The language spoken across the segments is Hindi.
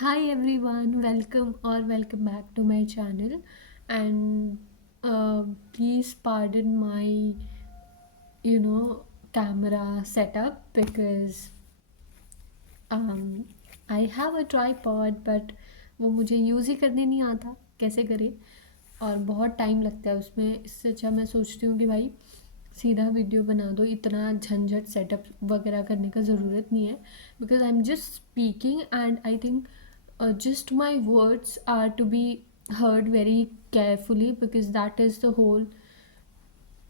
Hi everyone, welcome or welcome back to my channel. And please pardon my, you know, camera setup because um, I have a tripod but वो मुझे यूज़ ही करने नहीं आता कैसे करें और बहुत टाइम लगता है उसमें। इससे अच्छा मैं सोचती हूँ कि भाई सीधा वीडियो बना दो, इतना झंझट सेटअप वगैरह करने का ज़रूरत नहीं है because I am just speaking and I think just my words are to be heard very carefully because that is the whole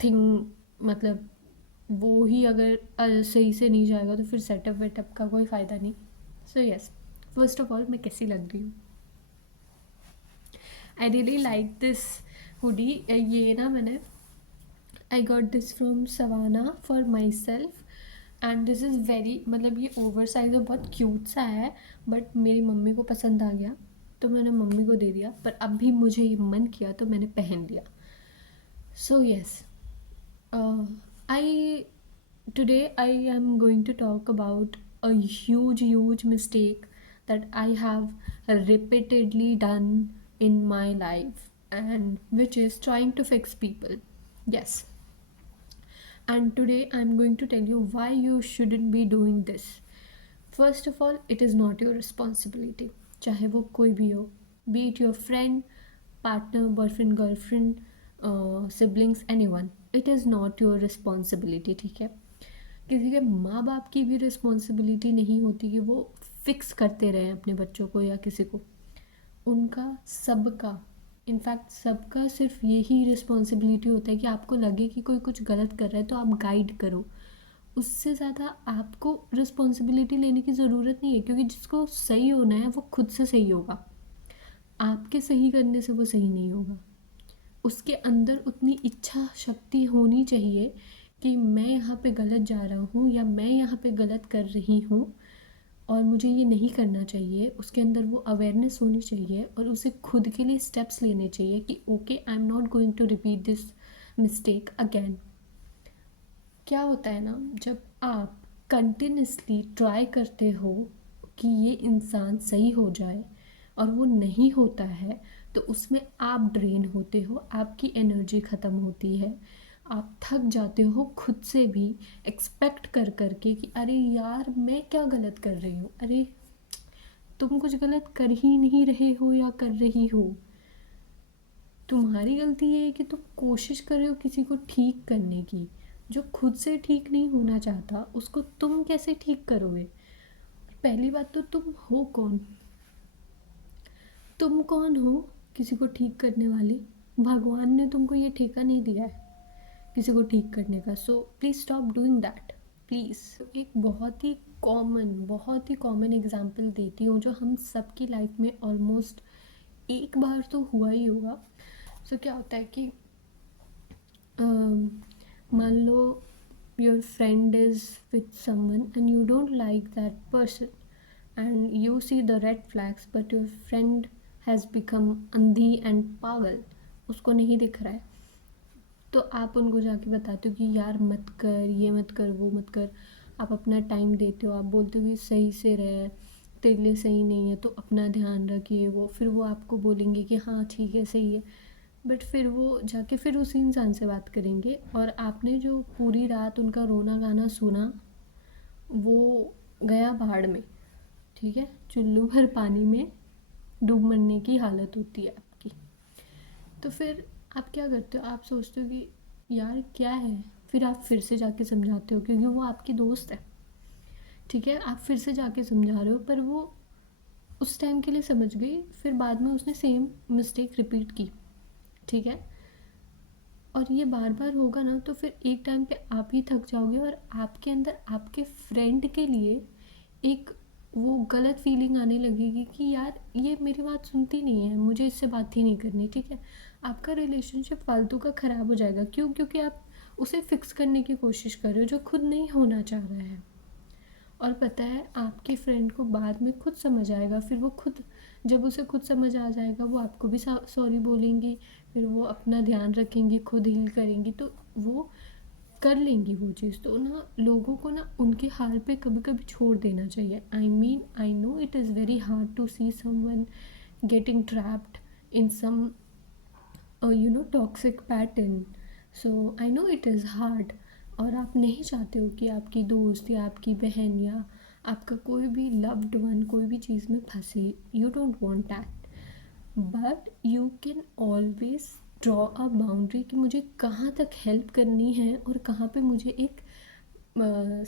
thing। मतलब वो ही अगर सही से नहीं जाएगा तो फिर सेटअप वेटअप का कोई फ़ायदा नहीं। So yes, first of all मैं कैसी लग रही हूँ? I really like this hoodie. ये ना मैंने I got this from Savana for myself and this is very मतलब ये ओवर साइज और बहुत क्यूट सा है बट मेरी मम्मी को पसंद आ गया तो मैंने मम्मी को दे दिया, पर अब भी मुझे ये मन किया तो मैंने पहन लिया। So yes, I today I am going to talk about a huge mistake that I have repeatedly done in my life and which is trying to fix people. Yes, and today I'm going to tell you why you shouldn't be doing this. First of all, it is not your responsibility, चाहे वो कोई भी हो, be it your friend, partner, boyfriend, girlfriend, siblings, anyone. It is not your responsibility, ठीक है? किसी के माँ बाप की भी रिस्पॉन्सिबिलिटी नहीं होती कि वो फिक्स करते रहें अपने बच्चों को या किसी को। उनका सबका, इनफैक्ट सबका सिर्फ यही रिस्पॉन्सिबिलिटी होता है कि आपको लगे कि कोई कुछ गलत कर रहा है तो आप गाइड करो। उससे ज़्यादा आपको रिस्पॉन्सिबिलिटी लेने की ज़रूरत नहीं है क्योंकि जिसको सही होना है वो खुद से सही होगा। आपके सही करने से वो सही नहीं होगा। उसके अंदर उतनी इच्छा शक्ति होनी चाहिए कि मैं यहाँ पे गलत जा रहा हूँ या मैं यहाँ पे गलत कर रही हूँ और मुझे ये नहीं करना चाहिए। उसके अंदर वो अवेयरनेस होनी चाहिए और उसे खुद के लिए स्टेप्स लेने चाहिए कि okay, I am not going to repeat this mistake again. क्या होता है ना, जब आप कंटिन्यूसली ट्राई करते हो कि ये इंसान सही हो जाए और वो नहीं होता है तो उसमें आप ड्रेन होते हो, आपकी एनर्जी ख़त्म होती है, आप थक जाते हो खुद से भी एक्सपेक्ट कर कर के कि अरे यार मैं क्या गलत कर रही हूँ। अरे तुम कुछ गलत कर ही नहीं रहे हो या कर रही हो, तुम्हारी गलती ये है कि तुम कोशिश कर रहे हो किसी को ठीक करने की। जो खुद से ठीक नहीं होना चाहता उसको तुम कैसे ठीक करोगे? पहली बात तो तुम हो कौन? तुम कौन हो किसी को ठीक करने वाली? भगवान ने तुमको ये ठेका नहीं दिया है किसी को ठीक करने का। So please stop doing that, please. एक बहुत ही कॉमन एग्जाम्पल देती हूँ जो हम सबकी लाइफ में ऑलमोस्ट एक बार तो हुआ ही होगा। सो क्या होता है कि मान लो your friend is with someone and you don't like that person and you see the red flags but your friend has become अंधी and पागल, उसको नहीं दिख रहा है तो आप उनको जाके बताते हो कि यार मत कर, ये मत कर, वो मत कर। आप अपना टाइम देते हो, आप बोलते हो कि सही से रहे, तेरे लिए सही नहीं है तो अपना ध्यान रखिए। वो फिर वो आपको बोलेंगे कि हाँ ठीक है सही है, बट फिर वो जाके फिर उसी इंसान से बात करेंगे और आपने जो पूरी रात उनका रोना गाना सुना वो गया भाड़ में। ठीक है, चुल्लू भर पानी में डूब मरने की हालत होती है आपकी। तो फिर आप क्या करते हो? आप सोचते हो कि यार क्या है, फिर आप फिर से जाके समझाते हो क्योंकि वो आपकी दोस्त है। ठीक है, आप फिर से जाके समझा रहे हो पर वो उस टाइम के लिए समझ गई, फिर बाद में उसने सेम मिस्टेक रिपीट की। ठीक है, और ये बार बार होगा ना तो फिर एक टाइम पे आप ही थक जाओगे और आपके अंदर आपके फ्रेंड के लिए एक वो गलत फीलिंग आने लगेगी कि यार ये मेरी बात सुनती नहीं है, मुझे इससे बात ही नहीं करनी। ठीक है, आपका रिलेशनशिप फालतू का ख़राब हो जाएगा। क्यों? क्योंकि आप उसे फिक्स करने की कोशिश कर रहे हो जो खुद नहीं होना चाह रहा है। और पता है आपके फ्रेंड को बाद में खुद समझ आएगा, फिर वो खुद, जब उसे खुद समझ आ जाएगा वो आपको भी सॉरी बोलेंगी, फिर वो अपना ध्यान रखेंगी, खुद हील करेंगी। तो वो कर लेंगी वो चीज़। तो ना लोगों को ना उनके हाल पे कभी कभी छोड़ देना चाहिए। I know it is very hard to see someone getting trapped in some toxic pattern. So I know it is hard, और आप नहीं चाहते हो कि आपकी दोस्त या आपकी बहन या आपका कोई भी लव्ड वन कोई भी चीज़ में फंसे। You don't want that, but you can always draw a boundary कि मुझे कहाँ तक हेल्प करनी है और कहाँ पे मुझे एक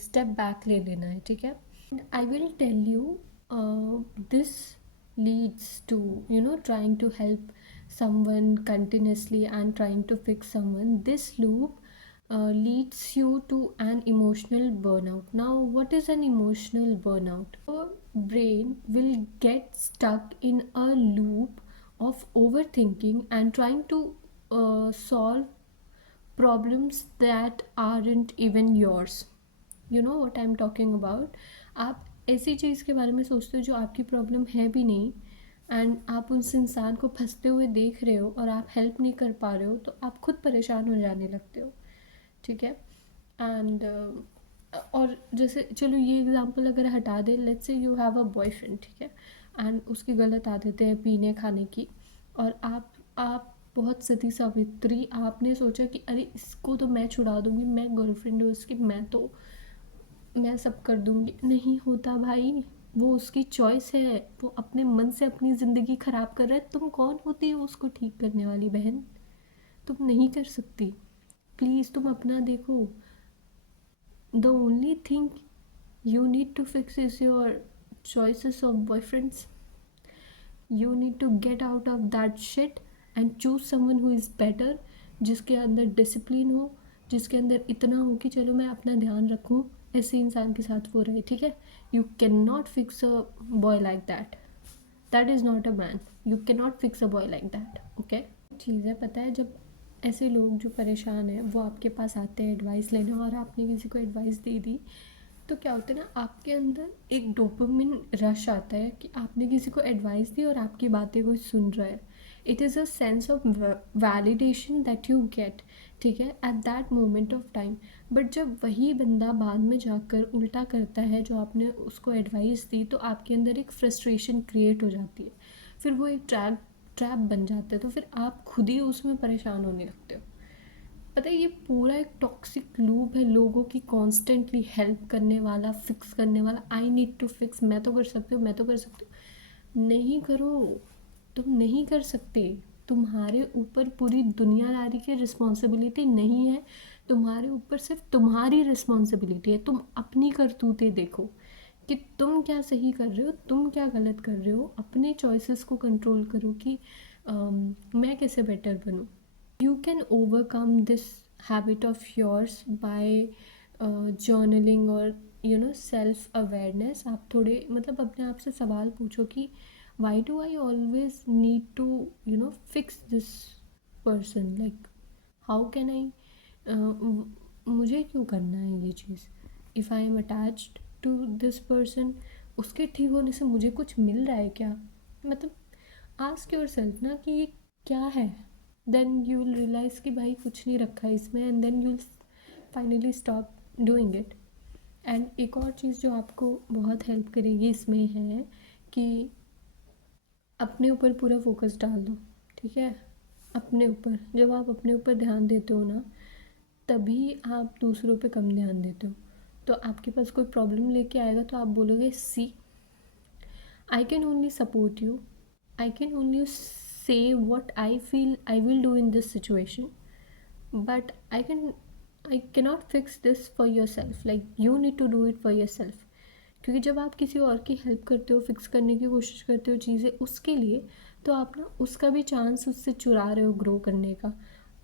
स्टेप बैक ले लेना है, ठीक है। I will tell you this leads to trying to help someone continuously and trying to fix someone. This loop leads you to an emotional burnout. Now what is an emotional burnout? Your brain will get stuck in a loop of overthinking and trying to solve problems that aren't even yours. You know what I'm talking about? आप ऐसी चीज़ के बारे में सोचते हो जो आपकी प्रॉब्लम है भी नहीं, एंड आप उस इंसान को फंसते हुए देख रहे हो और आप हेल्प नहीं कर पा रहे हो, तो आप खुद परेशान हो जाने लगते हो, ठीक है। एंड और जैसे चलो ये एग्जांपल अगर हटा दे, let's say you have a boyfriend, ठीक है, एंड उसकी गलत आदतें हैं पीने खाने की, और आप बहुत सती सावित्री, आपने सोचा कि अरे इसको तो मैं छुड़ा दूंगी, मैं गर्लफ्रेंड हूँ उसकी, मैं सब कर दूंगी। नहीं होता भाई, वो उसकी चॉइस है, वो अपने मन से अपनी ज़िंदगी ख़राब कर रहा है। तुम कौन होती हो उसको ठीक करने वाली बहन? तुम नहीं कर सकती। प्लीज़ तुम अपना देखो। The only thing you need to fix is your choices of boyfriends. You need to get out of that shit and choose someone who is better, जिसके अंदर डिसिप्लिन हो, जिसके अंदर इतना हो कि चलो मैं अपना ध्यान रखूँ, ऐसे इंसान के साथ वो रहे, ठीक है। You can not fix a boy like that, that is not a man. You can not fix a boy like that, okay. चीज़ है, पता है, जब ऐसे लोग जो परेशान हैं वो आपके पास आते हैं एडवाइस लेने, और आपने किसी को एडवाइस दे दी, तो क्या होता है ना, आपके अंदर एक डोपामिन रश आता है कि आपने किसी को एडवाइस दी और आपकी बातें कोई सुन रहा है। It is a sense of validation that you get, ठीक है, at that moment of time. But जब वही बंदा बाद में जाकर उल्टा करता है जो आपने उसको एडवाइस दी, तो आपके अंदर एक फ्रस्ट्रेशन क्रिएट हो जाती है, फिर वो एक ट्रैप बन जाता है, तो फिर आप खुद ही उसमें परेशान होने लगते हो। पता है, ये पूरा एक टॉक्सिक लूप है, लोगों की कॉन्स्टेंटली हेल्प करने वाला, फिक्स करने वाला। आई नीड टू फिक्स, मैं तो कर सकती हूँ, मैं तो कर सकती हूँ। नहीं करो, तुम नहीं कर सकते। तुम्हारे ऊपर पूरी दुनियादारी की रिस्पॉन्सिबिलिटी नहीं है, तुम्हारे ऊपर सिर्फ तुम्हारी रिस्पॉन्सिबिलिटी है। तुम अपनी करतूतें देखो कि तुम क्या सही कर रहे हो, तुम क्या गलत कर रहे हो। अपने चॉइसेस को कंट्रोल करो कि मैं कैसे बेटर बनूँ। You can overcome this habit of yours by journaling और self awareness। आप थोड़े मतलब अपने आप से सवाल पूछो कि why do I always need to fix this person, like how can I मुझे क्यों करना है ये चीज़। if I am attached to this person, उसके ठीक होने से मुझे कुछ मिल रहा है क्या? मतलब आस्क योर सेल्फ ना कि ये क्या है। देन यू विल रियलाइज़ कि भाई कुछ नहीं रखा है इसमें, and then you will finally stop doing it. And एक और चीज़ जो आपको बहुत हेल्प करेगी इसमें है कि अपने ऊपर पूरा फोकस डाल दो, ठीक है। अपने ऊपर, जब आप अपने ऊपर ध्यान देते हो ना, तभी आप दूसरों पे कम ध्यान देते हो। तो आपके पास कोई प्रॉब्लम लेके आएगा तो आप बोलोगे, सी I can only support you. I can only say what I feel I will do in this situation. But I cannot fix this for yourself. Like you need to do it for yourself. क्योंकि जब आप किसी और की हेल्प करते हो, फिक्स करने की कोशिश करते हो चीज़ें उसके लिए, तो आप ना उसका भी चांस उससे चुरा रहे हो ग्रो करने का,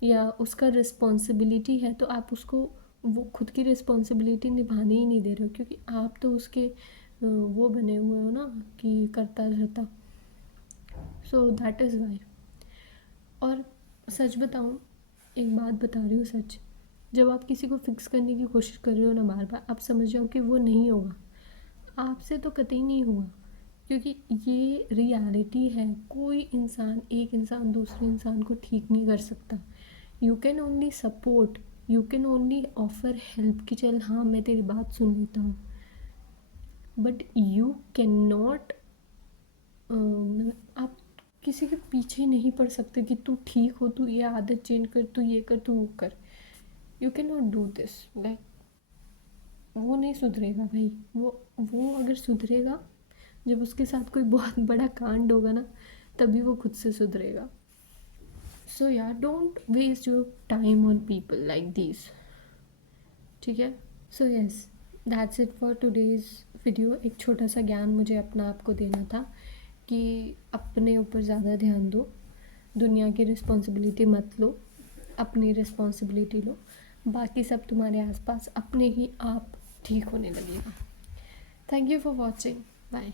या उसका रिस्पॉन्सिबिलिटी है तो आप उसको वो खुद की रिस्पॉन्सिबिलिटी निभाने ही नहीं दे रहे हो, क्योंकि आप तो उसके वो बने हुए हो ना कि करता रहता। So that is why. और सच बताऊँ, एक बात बता रही हूँ सच, जब आप किसी को फिक्स करने की कोशिश कर रहे हो ना बार बार, आप समझ जाओ कि वो नहीं होगा, आपसे तो कतई नहीं हुआ, क्योंकि ये रियलिटी है। कोई इंसान, एक इंसान दूसरे इंसान को ठीक नहीं कर सकता। You can only support, you can only offer help कि चल हाँ मैं तेरी बात सुन लेता हूँ, बट यू कैन नॉट, आप किसी के पीछे नहीं पड़ सकते कि तू ठीक हो, तू ये आदत चेंज कर, तू ये कर, तू वो कर। You can not do this. Like वो नहीं सुधरेगा भाई। वो अगर सुधरेगा जब उसके साथ कोई बहुत बड़ा कांड होगा ना, तभी वो खुद से सुधरेगा। So yeah don't waste your time on people like this, ठीक है। So yes, that's it for today's video. एक छोटा सा ज्ञान मुझे अपना आपको देना था कि अपने ऊपर ज़्यादा ध्यान दो, दुनिया की रिस्पॉन्सिबिलिटी मत लो, अपनी रिस्पॉन्सिबिलिटी लो, बाकी सब तुम्हारे आसपास अपने ही आप ठीक होने लगेगा। Thank you for watching, bye.